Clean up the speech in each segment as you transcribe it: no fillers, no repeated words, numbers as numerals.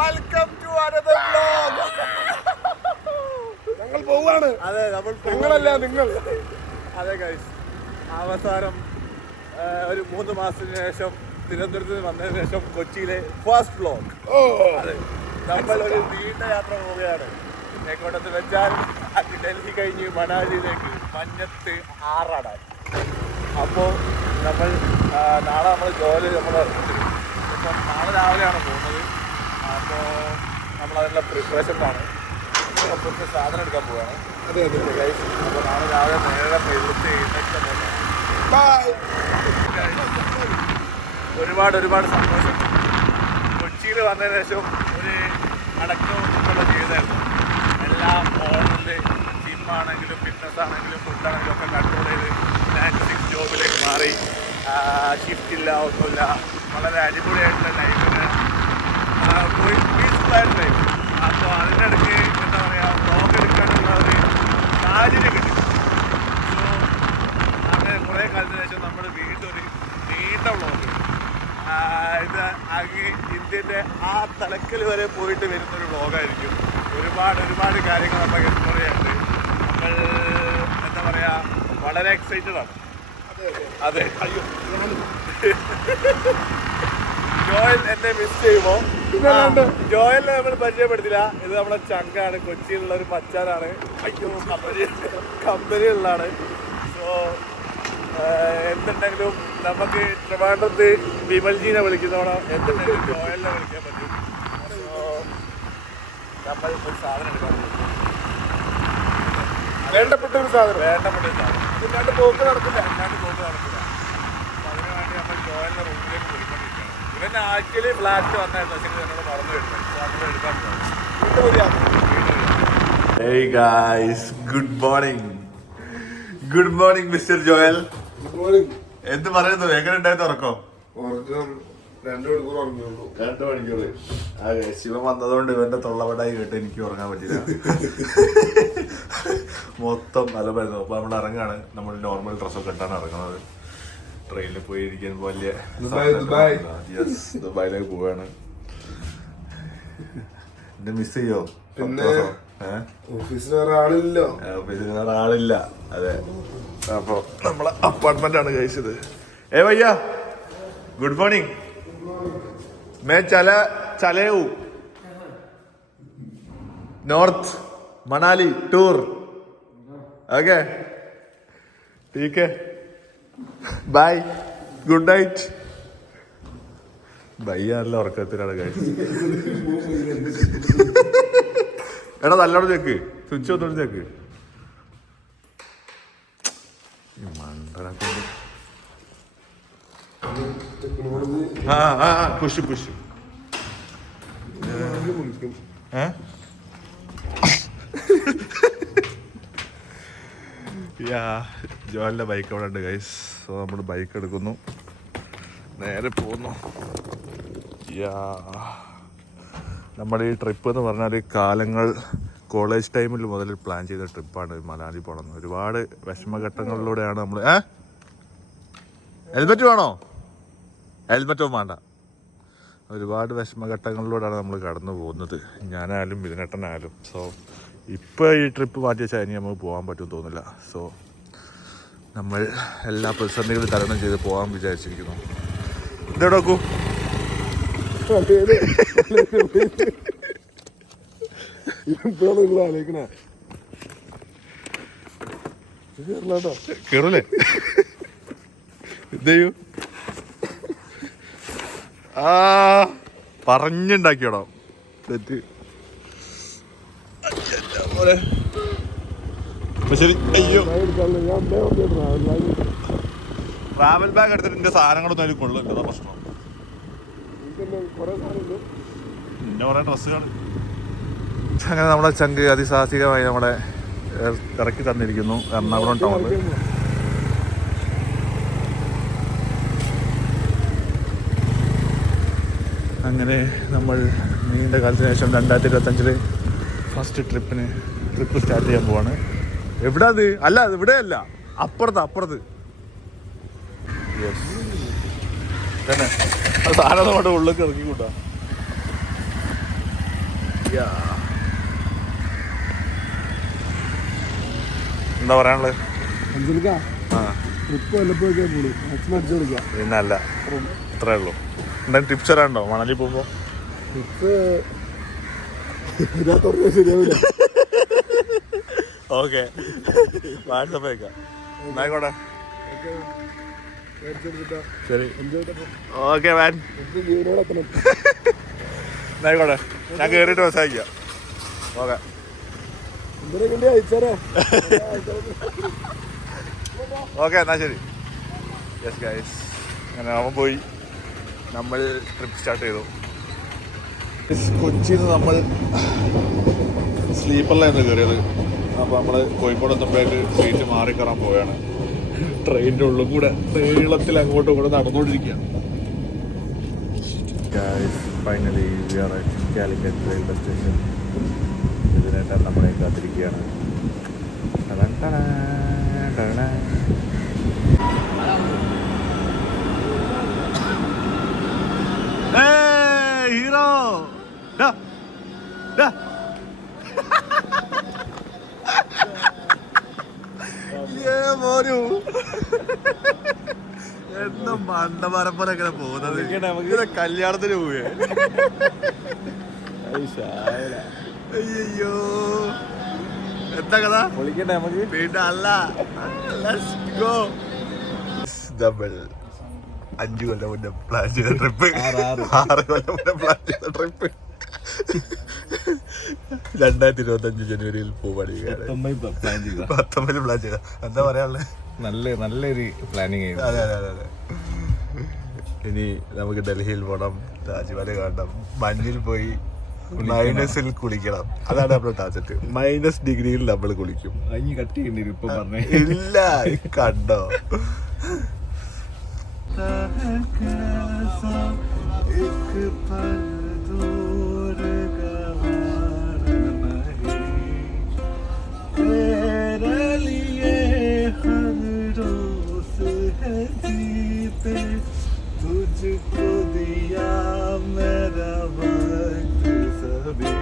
Welcome to another vlog. ഞങ്ങൾ പോവാണ്. അതെ, ഞങ്ങളല്ല നിങ്ങൾ. അതെ ഗൈസ്, അവസാനം ഒരു 3 മാസത്തിന് ശേഷം തിരുവനന്തപുരത്ത് വന്നതിന് ശേഷം കൊച്ചിയിലെ ഫസ്റ്റ് വ്ലോഗ്. അതെ, നമ്മൾ ഒരു നീണ്ട യാത്ര പോവുകയാണ്. എങ്ങോട്ടെന്ന് വെച്ചാൽ ഡൽഹി കഴിഞ്ഞ് മണാലിയിലേക്ക് മഞ്ഞത്ത് ആറാടാൻ. അപ്പോൾ നമ്മൾ നാളെ നമ്മൾ ജോലി ഇപ്പം നാളെ രാവിലെയാണ് പോകുന്നത്. അപ്പോൾ നമ്മളതിനുള്ള പ്രിപ്പറേഷനാണ്. കുറച്ച് സാധനം എടുക്കാൻ പോവുകയാണ്. അതെ അതെ ഗൈസ്, അപ്പോൾ നാളെ രാവിലെ നേരെ എഴുന്നേറ്റ് ഒരുപാട് സന്തോഷം. കൊച്ചിയിൽ വന്നതിന് ശേഷം ഒരു അടക്കവും ചെയ്തായിരുന്നു. എല്ലാം ഓർഡറിൽ ജിമ്മാണെങ്കിലും ഫിറ്റ്നസ് ആണെങ്കിലും ഫുഡാണെങ്കിലും ഒക്കെ കൺട്രോൾ ചെയ്ത് 9-6 ജോബിലേക്ക് മാറി. ഷിഫ്റ്റ് ഇല്ല, ഒന്നുമില്ല. വളരെ അടിപൊളിയായിട്ടുള്ള ലൈഫിന് പോയി പീസ്ഫുള്ളായിട്ട് ലൈഫ്. അപ്പോൾ അതിനിടയ്ക്ക് എന്താ പറയുക, വ്ലോഗ് എടുക്കാനുള്ള ഒരു സാഹചര്യം കിട്ടി. സോ അങ്ങനെ കുറേ കാലത്തിന് ശേഷം നമ്മൾ വീണ്ടും ഒരു നീണ്ട വ്ലോഗ്, ഇത് അങ്ങ് ഇന്ത്യൻ്റെ ആ തലക്കൽ വരെ പോയിട്ട് വരുന്നൊരു വ്ലോഗായിരിക്കും. ഒരുപാട് കാര്യങ്ങൾ നമുക്ക് എക്സ്പ്ലോർ ചെയ്യാനുണ്ട്. നമ്മൾ എന്താ പറയുക, വളരെ എക്സൈറ്റഡ് ആണ്. അതെ, അയ്യോ ജോയൽ എന്നെ മിസ് ചെയ്യുമോ? ജോയലിനെ നമ്മൾ പരിചയപ്പെടുത്തില്ല. ഇത് നമ്മളെ ചങ്കാണ്, കൊച്ചിയിലുള്ള ഒരു മച്ചാനാണ്. അയ്യോ, കമ്പനിയുള്ളതാണ്. സോ എന്തുണ്ടെങ്കിലും നമുക്ക് ട്രിവാൻഡ്രത്ത് വിമൽജീനെ വിളിക്കുന്നതോടെ എന്തുണ്ടെങ്കിലും ജോയലിനെ വിളിക്കാൻ പറ്റും. സോ നമ്മൾ ഒരു സാധനം എടുക്കാൻ പറ്റും. വേണ്ടപ്പെട്ട ഒരു സാധനം. അല്ലാണ്ട് പോക്ക് നടക്കില്ല. അപ്പോൾ അതിനു വേണ്ടി നമ്മൾ ജോയലിൻ്റെ റൂമിലേക്ക് വിളിക്കൊണ്ടിരിക്കുകയാണ്. ഇവൻ ആക്ച്വലി ഫ്ലാറ്റ് വന്നായിരുന്നു, പക്ഷേ എന്നോട് മറന്നു വരുന്നത്. സോ നമ്മൾ എടുക്കാൻ പോകും. Hey guys, good morning Mr. Joel. എന്ത് പറയുന്നു? എങ്ങനെ ഉണ്ടായിരുന്നു ഉറക്കം? 2 മണിക്കൂർ ഉറങ്ങിയുള്ളൂ. 2 മണിക്കൂർ. അതെ, ശിവൻ വന്നതുകൊണ്ട് ഇവന്റെ തൊള്ളവടായി കേട്ട് എനിക്ക് ഉറങ്ങാൻ പറ്റില്ല. മൊത്തം നല്ലതായിരുന്നു. അപ്പൊ നമ്മൾ ഇറങ്ങാണ്. നമ്മൾ നോർമൽ ഡ്രസ്സൊക്കെ ഇട്ടാണ് ഇറങ്ങുന്നത്. ട്രെയിനിൽ പോയി ഇരിക്കാൻ വലിയ ദുബായിലേക്ക് പോവാണ്. എന്നെ മിസ് ചെയ്യോ? പിന്നെ ഓഫീസിൽ വേറെ ആളില്ല. അതെ, അപ്പൊ നമ്മളെ അപ്പാർട്ട്മെന്റ് ആണ് കഴിച്ചത്. ഏ ഭയ്യ, ഗുഡ് മോർണിംഗ്. मैं चले हूँ नॉर्थ मनाली टूर. ओके, ठीक है, बाय, गुड नाइट. ഭയ്യ നല്ല ഉറക്കത്തിലാണ് കഴിച്ചത്. എടാ നല്ലോണം ചെക്ക്, സ്വിച്ച് ഒന്നുകൂടി ചെക്ക്. മണ്ടനെ പുഷ് ജോലിന്റെ ബൈക്ക് അവിടെ ഉണ്ട് ഗൈസ്. സോ നമ്മൾ ബൈക്ക് എടുക്കുന്നു, നേരെ പോകുന്നു. നമ്മുടെ ഈ ട്രിപ്പ് എന്ന് പറഞ്ഞാൽ കാലങ്ങൾ കോളേജ് ടൈമിൽ മുതൽ പ്ലാൻ ചെയ്ത ട്രിപ്പാണ് മനാലി പോകണം. ഒരുപാട് വിഷമഘട്ടങ്ങളിലൂടെയാണ് നമ്മൾ. ഹെൽമെറ്റ് വേണോ? ഹെൽമെറ്റോ വേണ്ട. ഒരുപാട് വിഷമഘട്ടങ്ങളിലൂടെയാണ് നമ്മൾ കടന്നു പോകുന്നത്, ഞാനായാലും ഇതിനേട്ടനായാലും. സോ ഇപ്പോൾ ഈ ട്രിപ്പ് മാറ്റി വെച്ചാൽ ഇനി നമുക്ക് പോകാൻ പറ്റുമെന്ന് തോന്നില്ല. സോ നമ്മൾ എല്ലാ പ്രതിസന്ധികളും തരണം ചെയ്ത് പോകാൻ വിചാരിച്ചിരിക്കുന്നു. ഇതെവിടെ നോക്കൂ, കേറൂലേ? ഇതെയ്യോ പറഞ്ഞുണ്ടാക്കിയോടോ തെറ്റ്. ശരി, അയ്യോ ട്രാവൽ ബാഗ് എടുത്തിട്ട് എന്റെ സാധനങ്ങളൊന്നും അതിൽ കൊള്ളില്ല. അതാ പ്രശ്നം. പിന്നെ കുറെ ഡ്രസ്സുകൾ. അങ്ങനെ നമ്മളെ ചങ്ക് അതിസാഹസികമായി നമ്മളെ ഇറക്കി തന്നിരിക്കുന്നു എറണാകുളം ടൗണിൽ. അങ്ങനെ നമ്മൾ നീണ്ട കാലത്തിന് ശേഷം 2025 ഫസ്റ്റ് ട്രിപ്പ് സ്റ്റാർട്ട് ചെയ്യാൻ പോവാണ്. എവിടെ അത്? അല്ല, അത് ഇവിടെയല്ല, അപ്പുറത്ത് തന്നെ. സാധനം നമ്മുടെ ഉള്ളിലേക്ക് ഇറക്കി കൂട്ടാ. എന്താ പറയാനുള്ളത്? പിന്നല്ല, ഇത്രേ ഉള്ളൂ. എന്തായാലും ടിപ്സ് തരാനുണ്ടോ മണാലി പോകുമ്പോ? ഓക്കെ, വാട്സപ്പ് അയക്കാം. എന്നായിക്കോട്ടെ, ശരി. ഓക്കെ മാൻ, എന്നായിക്കോട്ടെ, ഞാൻ കേറിയിട്ട് മെസ്സേജ് ഓക്കെ. ഓക്കെ എന്നാ ശരി. യെസ് ഗൈസ്, അങ്ങനെ അവൻ പോയി, നമ്മൾ ട്രിപ്പ് സ്റ്റാർട്ട് ചെയ്തു. കൊച്ചിയിൽ നിന്ന് നമ്മൾ സ്ലീപ്പറിലായിരുന്നു കയറിയത്. അപ്പോൾ നമ്മൾ കോഴിക്കോട് എത്തുമ്പോഴേക്ക് സീറ്റ് മാറി കയറാൻ പോവുകയാണ്. ട്രെയിനിൻ്റെ ഉള്ളിൽ കൂടെ നീളത്തിൽ അങ്ങോട്ടും ഇങ്ങോട്ടും നടന്നുകൊണ്ടിരിക്കുകയാണ്. Finally we are at Calicut railway station. ഇതിനായിട്ട് നമ്മളെ കാത്തിരിക്കുകയാണ്. ഹീറോ മോനു എന്താ മണ്ടമരപ്പനൊക്കെ പോകുന്നത്? കല്യാണത്തിന് പോവേ? അയ്യോ, എന്താ കഥ? പിന്നെ അല്ല, 5 കൊല്ലം മുന്നേ പ്ലാൻ ചെയ്ത ട്രിപ്പ്, 6 കൊല്ലം മുന്നേ പ്ലാൻ ചെയ്ത ട്രിപ്പ് 2025 ജനുവരിയിൽ പോവാണ്. 19 പ്ലാൻ ചെയ്ത. എന്താ പറയാനുള്ളത്? നല്ലൊരു പ്ലാനിങ്. അതെ അതെ അതെ അതെ. ഇനി നമുക്ക് ഡൽഹിയിൽ പോകണം, താജ്മഹൽ കാണണം, മഞ്ഞിൽ പോയി മൈനസിൽ കുളിക്കണം. അതാണ് നമ്മുടെ ടാർഗറ്റ്. -ഡിഗ്രിയിൽ നമ്മൾ കുളിക്കും. ഇല്ല, കണ്ടോ? तुझको दिया मेरा वक्त सभी,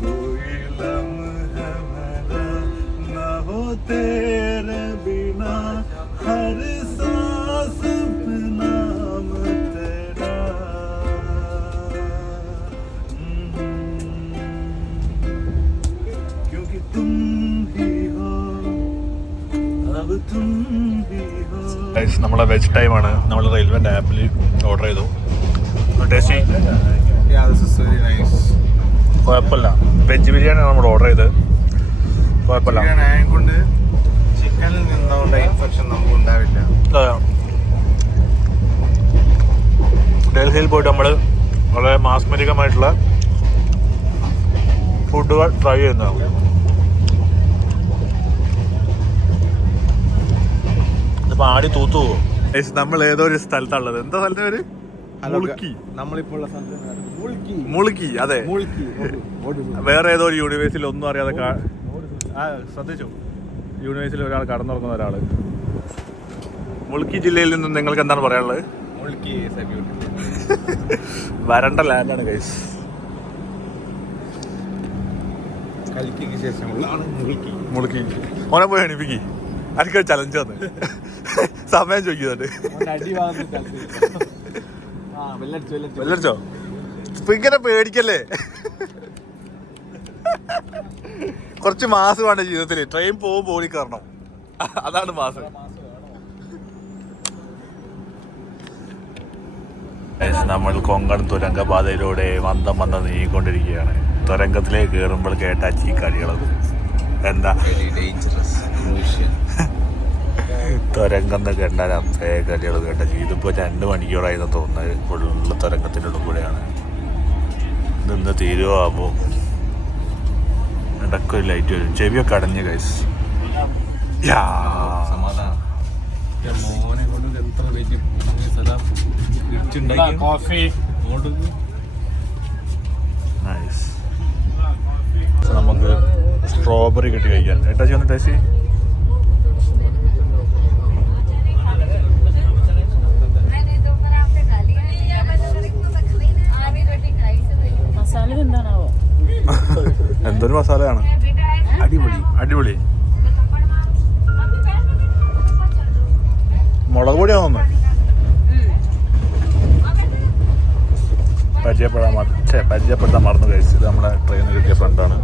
कोई लम्हा मेरा ना हो तेरे बिना, हर सांस पे नाम तेरा. क्योंकि तुम ही हो, अब तुम ही हो. നമ്മളെ വെജ് ടൈമാണ്. നമ്മൾ റെയിൽവേൻ്റെ ആപ്പിൽ ഓർഡർ ചെയ്തു. ടേസ്റ്റി, കുഴപ്പമില്ല. വെജ് ബിരിയാണിയാണ് നമ്മൾ ഓർഡർ ചെയ്തത്. കുഴപ്പമില്ല. കൊണ്ട് ചിക്കനിൽ നിന്നുകൊണ്ട് ഇൻഫെക്ഷൻ നമുക്ക് ഉണ്ടാവില്ല. ഡൽഹിയിൽ പോയിട്ട് നമ്മൾ വളരെ മാസ്മരികമായിട്ടുള്ള ഫുഡുകൾ ട്രൈ ചെയ്യുന്നതാണ്. ഇതിപ്പോൾ ആടി തൂത്തു പോകും. നമ്മൾ ഏതോ ഒരു സ്ഥലത്താണുള്ളത്. എന്താ സ്ഥലത്ത് പേര്? മുളുക്കി. അതെ, വേറെ ഏതോ ഒരു യൂണിവേഴ്സിൽ ഒന്നും അറിയാതെ ശ്രദ്ധിച്ചു, യൂണിവേഴ്സിൽ ഒരാൾ കടന്നുറങ്ങുന്ന ഒരാള്. മുളുക്കി ജില്ലയിൽ നിന്നും നിങ്ങൾക്ക് എന്താണ് പറയാനുള്ളത്? വരണ്ട ലാൻഡാണ് ഗൈസ്. മുളുക്കി ഓനെ പോയി എണിപ്പിക്കി. എനിക്കൊരു ചലഞ്ച് വന്ന് സമയം ചോദിക്കുന്നുണ്ട്. വെല്ലടിച്ചോ? ഇപ്പൊ ഇങ്ങനെ പേടിക്കല്ലേ? കുറച്ച് മാസം വേണ്ട ജീവിതത്തില്. ട്രെയിൻ പോകുമ്പോ ഓടി കയറണം, അതാണ് മാസം. നമ്മൾ കൊങ്കൺ തുരങ്കപാതയിലൂടെ മന്ദം നീങ്ങിക്കൊണ്ടിരിക്കുകയാണ്. തുരങ്കത്തിലേക്ക് കയറുമ്പോൾ കേട്ട ചീക്കാടികളും എന്താ തുരങ്കം എന്നൊക്കെ ഉണ്ടാൽ അത്രേ കളികൾ കേട്ട. ഇതിപ്പോൾ 2 മണിക്കൂറായിരുന്നു തോന്നുന്നത്. ഫുള്ള് തുരങ്കത്തിൻ്റെ ഉള്ളിൽ കൂടെയാണ്. നിന്ന് തീരുവാകുമ്പോൾ ഇടയ്ക്കൊരു ലൈറ്റ് വരും. ചെവിയൊക്കെ അടഞ്ഞ് ഗൈസ്. നമുക്ക് സ്ട്രോബെറി കിട്ടി കഴിക്കാൻ. ഏട്ടാ ചെയ്യുന്ന ടേസ്റ്റ് മസാല എന്താണാവോ? എന്തൊരു മസാലയാണ്, അടിപൊളി. അടിപൊളി. മുളക് പൊടിയാണെന്ന് പരിചയപ്പെടുത്താൻ മറന്നു കഴിച്ചു. ഇത് നമ്മുടെ ട്രെയിനിൽ കിട്ടിയ ഫ്രണ്ടാണ്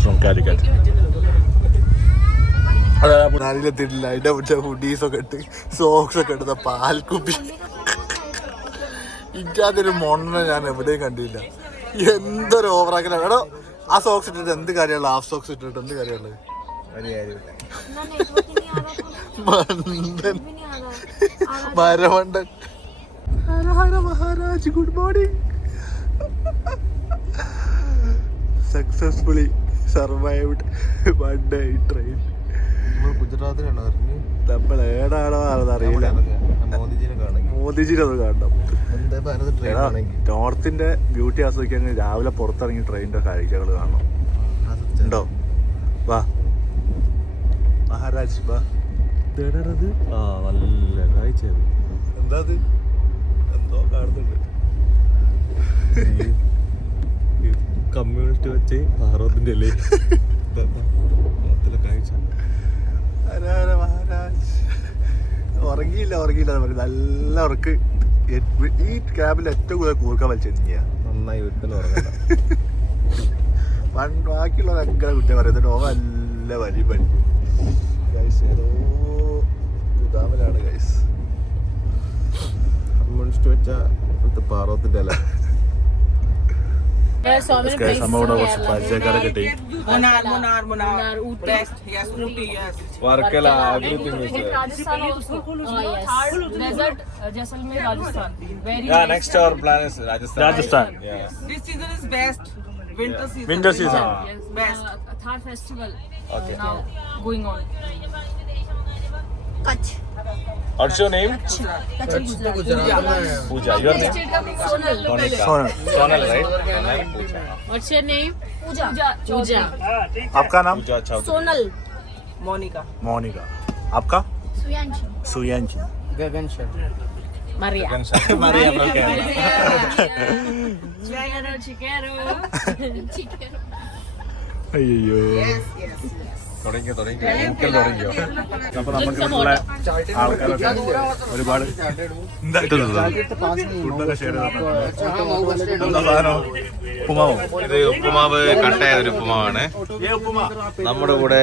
ഫ്രം കാലിക്കറ്റ്. നാലിലെത്തിയിട്ടില്ല. അതിൻ്റെ മറ്റേ ഹുഡീസൊക്കെ ഇട്ട് സോക്സൊക്കെ എടുത്ത പാൽക്കുപ്പി. എനിക്കതൊരു മൊണ്ണ ഞാൻ എവിടെയും കണ്ടില്ല. എന്തൊരു ഓവറാക്കലാണ് എടോ. ആ സോക്സ് ഇട്ടിട്ട് എന്ത് കാര്യമുള്ള, ഹാഫ് സോക്സ് ഇട്ടിട്ട് എന്ത് കാര്യമുള്ളത്? ഒരു കാര്യമില്ല. മണ്ടൻ മരമണ്ടൻ. ഹര ഹര മഹാരാജ്, good morning. Successfully survived one day train. ഗുജറാത്തിലാണോ ഇറങ്ങി? നമ്മൾ ഏടാണോ അറിയില്ല. മോദിജിനെ ഒന്ന് കാണണം. നോർത്തിന്റെ ബ്യൂട്ടി ആസ്വദിക്കാൻ രാവിലെ പുറത്തിറങ്ങി ട്രെയിനിന്റെ കാഴ്ചകൾ കാണണം. ഉണ്ടോ? വാ മഹാരാജ് വാ. ആ നല്ല കാഴ്ച. എന്താ എന്തോ കാണുന്നുണ്ട്. കമ്മ്യൂണിസ്റ്റ് വെച്ച് പാർവത്തിന്റെ അല്ലേ കാഴ്ച. മഹാരാജ് ഉറങ്ങിയില്ല നല്ല ഉറക്ക്. ഈ ക്യാബിൽ ഏറ്റവും കൂടുതൽ കൂർക്കാൻ വലിച്ചെത്തിയ നന്നായി ഒരിക്കലും ഉറങ്ങണ്ട. ബാക്കിയുള്ളവരൊക്കെ കുറ്റം പറയുന്നുണ്ട്. ഓ നല്ല വലിയ പനി ഗൈസ്. ഏതോ ഗുദാമിലാണ് ഗൈസ്. കമ്മ്യൂണിസ്റ്റ് വെച്ച പാർവത്തിന്റെ അല്ല. നമ്മളിവിടെ കുറച്ച് പരിചയക്കാരെ കിട്ടി. Varkala everything Rajasthan also. Yes. Desert, Jaisalmer, Rajasthan. Very next our plan is Rajasthan. Yeah. This season is best. Winter season. Winter season. Yes. Best. Thar festival Okay. now going on. Kutch. What's your name? Gujarat. Pooja. Your name? Sonal. Sonal, right? Sonal Pooja. What's your name? Pooja. Pooja. आपका नाम? Pooja Chowdhury. Sonal. Monica. Monika. आपका? Suyanshi. सुयांशी. Maria. Maria from Kerala. Chiquero. അയ്യോ. തുടങ്ങിയോ തുടങ്ങിയോ. അപ്പൊ നമുക്കിവിടെ ആൾക്കാരൊക്കെ ഒരുപാട് ഫുഡൊക്കെ ഷെയർ ചെയ്തിട്ടുണ്ട്. എന്താ സാധനം? ഉപ്പുമാവോ? ഇത് ഉപ്പുമാവ് കട്ടയായ ഒരു ഉപ്പുമാവാണ്. നമ്മുടെ കൂടെ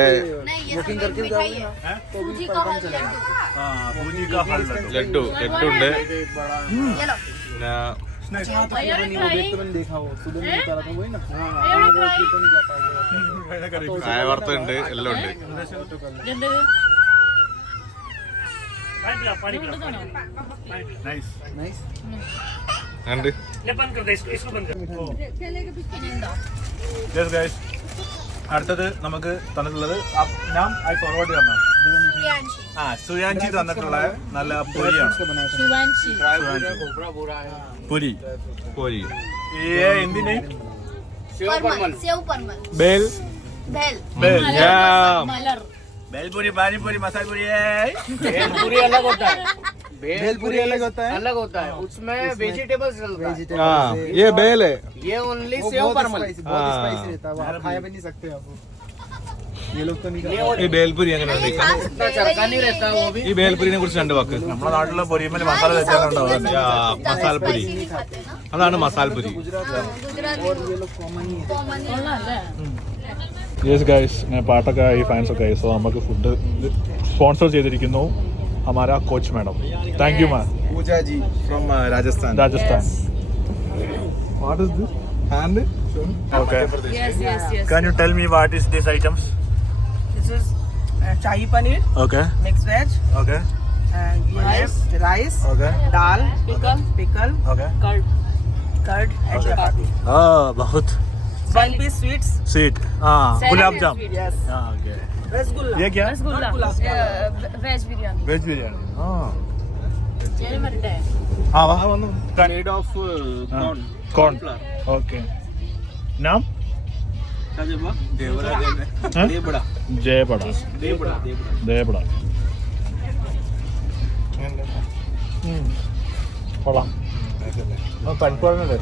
Fuji ka halwa. ലഡ്ഡു ഉണ്ട്. Yellow. പിന്നെ കായവറുത്തുണ്ട്, എല്ലാം ഉണ്ട്. ഉണ്ട്. അടുത്തത് നമുക്ക് തന്നിട്ടുള്ളത് ഞാൻ ഫോർവേഡ് ചെയ്യണം. Suyanshi. സുയാൻജി തന്നിട്ടുള്ള നല്ല പൊരിയാണ്. Suvanshi. പൊരി പോരി. ये हिंदी नहीं Parmal. Sev parmal. Bhel Bhel. Bhel Malar. Bhelpuri pani puri मसाला पूरी भेलपुरी अलग होता है। भेलपुरी अलग होता है उसमें वेजिटेबल्स डलता है। हाँ ये बेल है. ये ओनली सेव परमल। ഈ ബേൽപുരി എങ്ങനെയുണ്ട്? इतना चरका नहीं रहता वो भी। ഈ ബേൽപുരിനെ കുറിച്ച് രണ്ട് വാക്ക്. നമ്മുടെ നാട്ടിലെ പൊരിയമ്മൽ മസാല വെച്ചാലുണ്ടാവും. മസാലപ്പുരി. അതാണ് മസാലപ്പുരി. യെസ് ഗൈസ്, ഇങ്ങനെ പാട്ടൊക്കെ ആയി, ഫാൻസൊക്കെ ആയി. സോ നമുക്ക് ഫുഡ് സ്പോൺസർ ചെയ്തിരിക്കുന്നു ഹമാര coach madam. Thank you ma'am. Pooja ji from Rajasthan. What is this? Hand? Okay. Yes. Can you tell me what is these items? This is shahi paneer, Okay. mixed veg, Okay. and rice, Okay. dal, Pickle. Okay. curd, and chapati. बहुत One piece sweets. Sweet. Gulab jam. Yes. Okay. Rasgulla. ये क्या? Rasgulla. Veg biryani. Veg biryani. Jere marte. हाँ वाह. Made of corn. कौन? Okay. नाम? देवड़ा। जयपड़ा. കൊള്ളാം. പണിപ്പാടുന്നുണ്ട്.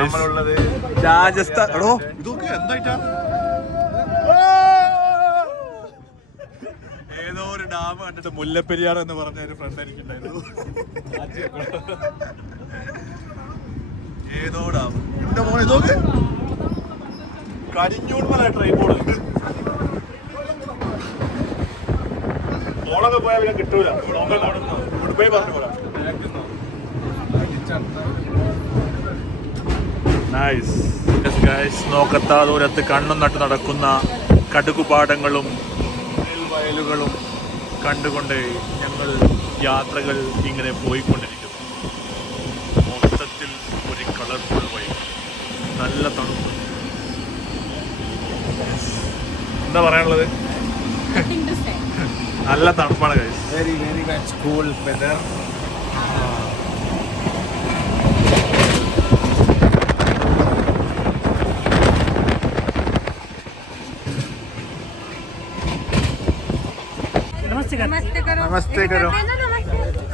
നമ്മളുള്ളത് രാജസ്ഥാൻ. എടോ ഇതൊക്കെ എന്തായിട്ടാ? ഏതോ ഒരു ഡാം കണ്ടിട്ട് മുല്ലപ്പെരിയാർ എന്ന് പറഞ്ഞ ഒരു ഫ്രണ്ട് എനിക്കുണ്ടായിരുന്നു. ഏതോ ഡാം. എന്റെ മോനെ ഇതൊക്കെ കരിഞ്ഞൂൺ മല ട്രെയിൻ പോണത്. മോളൊക്കെ പോയാൽ പിന്നെ കിട്ടൂല. ഗുഡ് ബൈ പറഞ്ഞു പോരാ. Nice guys. നോക്കത്താ ദൂരത്ത് കണ്ണും നട്ട് നടക്കുന്ന കടുകുപാടങ്ങളും നെൽവയലുകളും കണ്ടുകൊണ്ട് ഞങ്ങൾ യാത്രകൾ ഇങ്ങനെ പോയിക്കൊണ്ടിരിക്കുന്നു. മൊത്തത്തിൽ ഒരു കളർഫുൾ വൈബ്, നല്ല തണുപ്പ്. എന്താ പറയാനുള്ളത്? നല്ല തണുപ്പാണ് guys. Very very much cool weather. നമസ്തേ കരോ.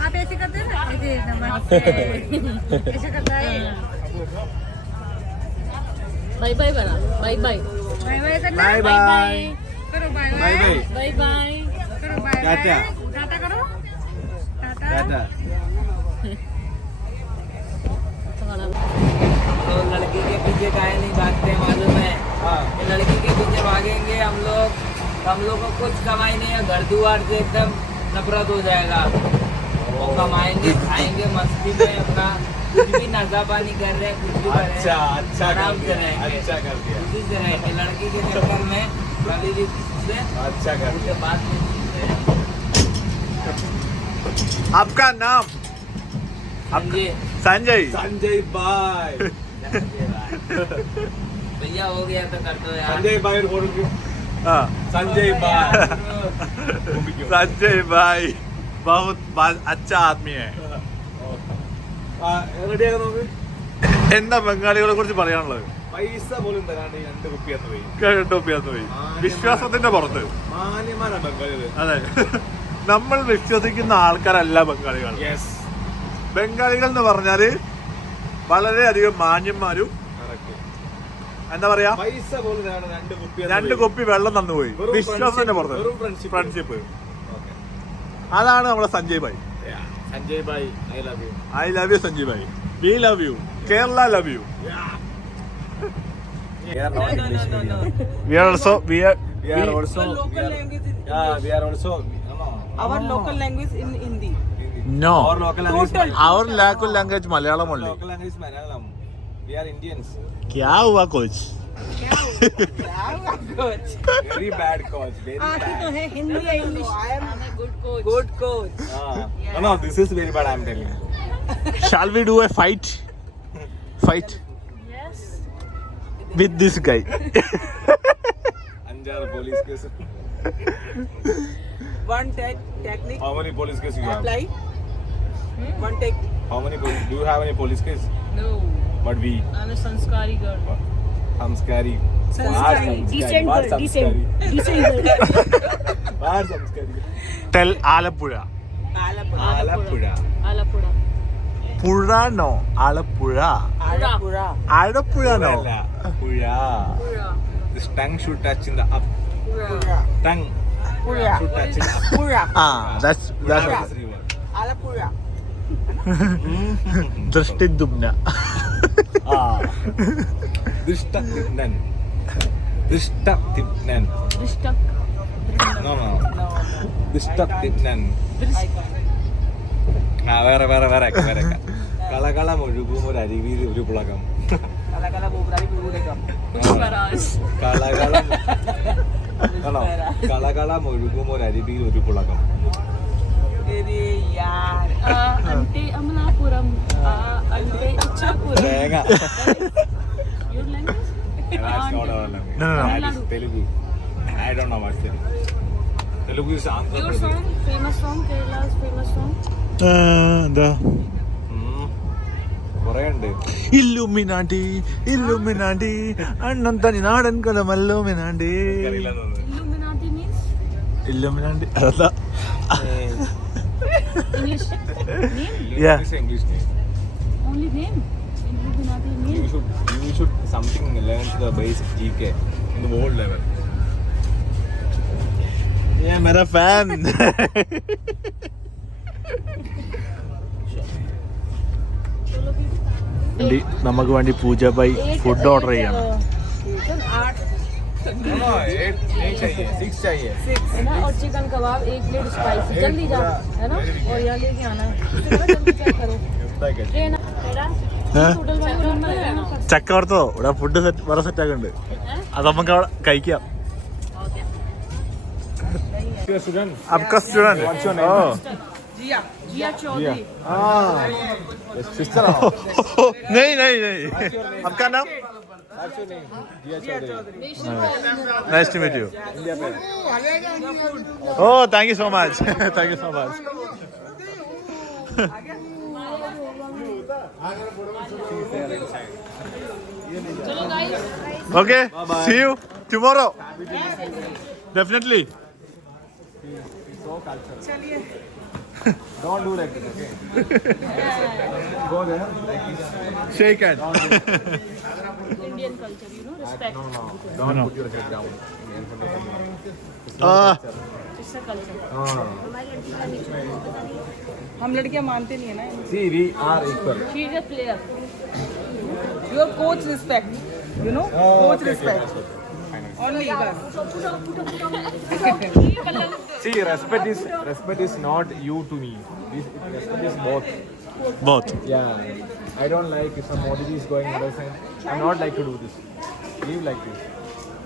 आप ऐसे करते हैं ना, ऐसे नमस्ते ऐसे करता है. बाय बाय बना, बाय बाय, बाय बाय करना. Bye bye. करो bye bye bye. Bye. Bye bye. करो बाय बाय. टाटा. टाटा करो. टाटा. टाटा. तो लड़की के पीछे काहे नहीं भागते मालूम है? लड़की के पीछे भागेंगे हम लोग को कुछ कमाई नहीं है, घर दुआर से एकदम नफरत हो जाएगा. वो कमाएंगे खाएंगे मस्ती में अपना कुछ भी नशा पानी कर रहे हैं, कुछ भी कर रहे हैं, अच्छा आराम से रहेंगे. अच्छा कर दिया. उसी से रहेंगे. लड़की के चक्कर में कभी भी से अच्छा कर उसके बात नहीं सुनते हैं. आपका नाम? समझे? संजय. संजय बाय. भैया हो गया तो कर दो यार. संजय बाय बोल के. हाँ संजय बाय. संजय भाई बहुत अच्छा आदमी है. റെഡിയാക്കാൻ നോക്ക്. എന്താ ബംഗാളികളെ കുറിച്ച് പറയാനുള്ളത്? പൈസ പോലും തരാണ്ട് ഈ 2 കുപ്പി എന്ന് പോയി. കേട്ടോപ്പിയാന്ന് പോയി. വിശ്വാസത്തിന്റെ പുറത്ത്. മാന്യന്മാരാ ബംഗാളികള്. അതെ, നമ്മൾ വിശ്വസിക്കുന്ന ആൾക്കാരല്ല ബംഗാളികൾ. യെസ്. ബംഗാളികൾ എന്ന് പറഞ്ഞാല് വളരെയധികം മാന്യന്മാരും എന്താ പറയാ പൈസ പോലും തരാണ്ട് 2 കുപ്പി എന്ന് 2 പോയി. കുപ്പി വെള്ളം തന്നുപോയി. വെറും വിശ്വാസത്തിന്റെ പുറത്ത്. വെറും friendship. ഫ്രണ്ട്ഷിപ്പ്. Okay. അതാണ് നമ്മുടെ Sanjay bhai. Yeah. Sanjay bhai, I love you. I love you Sanjay bhai. We love you. Kerala love you. We are not English medium. We are also We are Local also. language is We are also. Our local language in Hindi. No. Our local language. Our language language Malayalam Our ഉള്ളു. local language is Malayalam. We are Indians. ക്യാ ഹുവാ coach? Coach. Very bad coach. Very आती तो bad. है हिंदी या English. I am a good coach. Good coach. No, this is very bad. I am telling you. Shall we do a fight? Fight Yes. with this guy. Anjar police case. One technique. How many police cases you have? Apply. One take. How many police? Do you have any police case? No, But we. I'm a sanskari girl. I'm scary. Sanskari. Decent girl, decent girl. Bad some scary. Tell Alappuzha. Alappuzha. Alappuzha. Pura no. Alappuzha. Alapura. Alappuzha no. Pura. Pura. This tongue should touch in the up. Pura. Tongue Pura. should touch in the up. Pura. Ah, that's Pura is river. Alapura. ദൃഷ്ടിദുമ്ന. Drishtaptipnan. Drishtaptipnan. Drishtak. No. Drishtaptipnan. വേറെ കളകള മുഴുകും ഒരു അരുവിയിൽ ഒരു പുളകം. Kala bobrari purudekam. Pushparaj. കളകള മുഴുകും ഒരു അരുവിയിൽ ഒരു പുളകം. Ere yaar. Ante Amalapuram. Ante Ichapuram. തേങ്ങ. Your language? That's not our language. No. That is Telugu. I don't know much Telugu. Telugu is Andhra Your Pradesh. song? Famous song? Kerala's famous song? എന്താ? കുറേ ഉണ്ട്. ഇല്ലുമിനാണ്ടി അണ്ണൻ തനി നാടൻ കലമല്ലോമിനാണ്ടി. എനിക്കറിയില്ലെന്ന് തോന്നുന്നു. Illuminati means? Illuminati. അതല്ല. English name? Yeah. English name. Only name? Illuminati name? You should something learn the basic GK in the world level. Yeah, मेरा fan. നമുക്ക് വേണ്ടി പൂജ ബൈ ഫുഡ് ഓർഡർ ചെയ്യണം. No, 8 चाहिए, 6 चाहिए. है ना, और चिकन कबाब 1 प्लेट स्पाइसी. जल्दी जा, है ना, और यहाँ लेके आना. जल्दी चेक करो. ट्रेन टोटल ചക്ക വറുത്തോ? ഇവിടെ ഫുഡ് സെറ്റ് വേറെ സെറ്റ് ആക്കുന്നുണ്ട്, അത് നമുക്ക് അവിടെ കഴിക്കാം. आपका स्टूडेंट? Oh. जिया चौधरी. Sister. नहीं नहीं नहीं. आपका नाम? Nice to meet you. Oh, thank you so much. Thank you so much. चलो guys. Okay. See you tomorrow. Definitely. Don't do like this, okay? Go there. Shake hand. Indian culture, you know, respect. Don't put your head down. It's a culture. हम लड़कियां मानते नहीं है ना. See, we are equal. She is a player. Your coach respect. You know? Coach respect. Only bas. See, respect is not you to me. Respect is both. Both. Yeah. I don't like if some Modi is going other side. I'm not like to do this. Leave like this.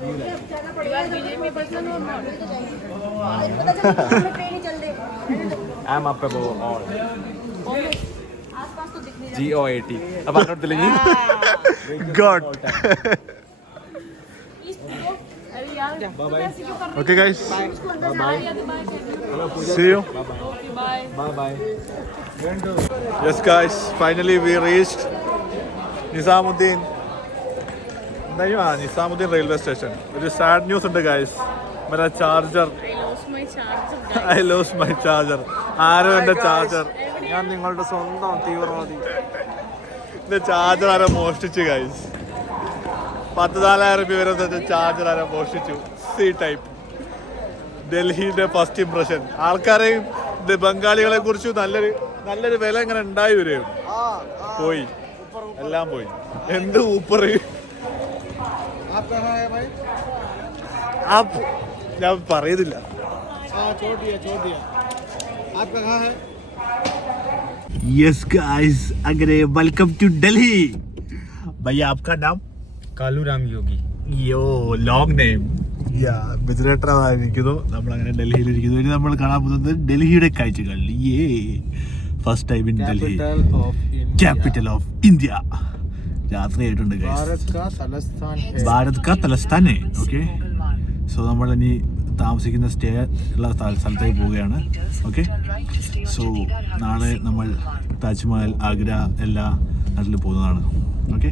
Leave like this. You are BJP person or not? I'm up above all. आसपास तो दिख नहीं GOAT. अब അങ്ങോട്ട് തിരിഞ്ഞി. God. अरे यार, तुम ऐसे क्यों कर रहे हो? Okay guys. बाय या तो bye. See you. Okay, bye. Bye bye. Yes guys, finally we reached Nizamuddin. Nizamuddin railway station. ഒരു sad news ഉണ്ട് guys. मेरा charger. I lost my charger. ആരോ എൻ്റെ ചാർജർ. ഞാൻ നിങ്ങളുടെ സ്വന്തം തീവ്രവാദി. എൻ്റെ ചാർജർ ആരോ മോഷ്ടിച്ചു ഗൈസ്. 14,000 രൂപ വരുന്ന ചാർജർ ആരോ മോഷ്ടിച്ചു. C type. ഡൽഹിയുടെ ഫസ്റ്റ് ഇംപ്രഷൻ. ആൾക്കാരെയും ബംഗാളികളെ കുറിച്ച് നല്ലൊരു വില ഇങ്ങനെ ഉണ്ടായി വരും. പോയി, എല്ലാം പോയി. എന്ത് ഊപ്പർ. ഞാൻ പറയുന്നില്ല. Yes guys, अगरे welcome to Delhi. भैया आपका नाम? കാലുരാം യോഗി. യോ ലോങ് നെയിം. ബിസിനേറ്ററായിരിക്കുന്നു. നമ്മളങ്ങനെ ഡൽഹിയിലിരിക്കുന്നു. ഇനി നമ്മൾ കാണാൻ പോകുന്നത് ഡൽഹിയുടെ കാഴ്ചകൾ. First time in Delhi, capital of India. രാത്രിയായിട്ടുണ്ട് ഭാരത് കാ തലസ്ഥാൻ. ഓക്കെ, സോ നമ്മൾ ഇനി താമസിക്കുന്ന സ്റ്റേ ഉള്ള സ്ഥലത്തേക്ക് പോവുകയാണ്. ഓക്കെ, സോ നാളെ നമ്മൾ താജ്മഹൽ, ആഗ്ര എല്ലാ നാട്ടിൽ പോകുന്നതാണ്. ഓക്കെ.